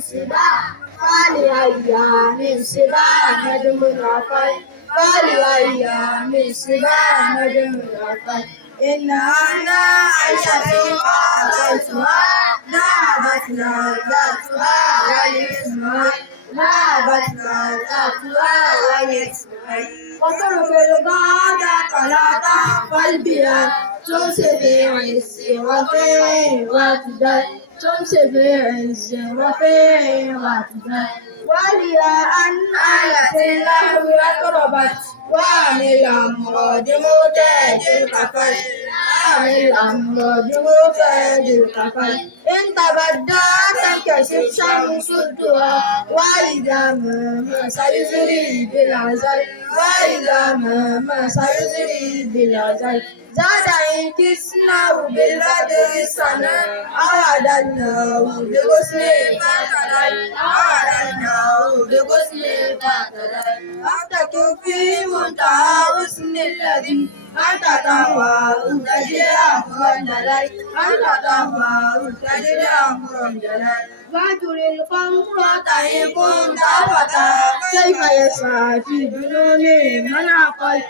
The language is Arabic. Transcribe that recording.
السباع فلأيام السباع نجم رفيع فلأيام السباع نجم رفيع إنها عيشتها ذاتها ذهبتنا ذاتها ولاسمها ذهبتنا ذاتها ولاسمها وترك الغادة فلا تغفل بها تمسي في عز وفي واعتدال تمسي في عز وفي واعتدال وليا أن آلة اللهو أقربت وعن الأمراض معتاد الكفل عن الأمراض معتاد الكفل إن تبدى تنكشف شمس الدهى وإذا ما سيزري بالعزل وإذا ما سيزري بالعزل زاد انكسناه بالبدر السنة أعددناه بغسل فتلل أعددناه بغسل فتلل أفتك في منتهى حسن الذي أنت تهوى تجري أمر الجلال أنت تهوى تجري أمر الجلال فاجر القمر إن كنت فتى كيف يسعى في جنون من عقل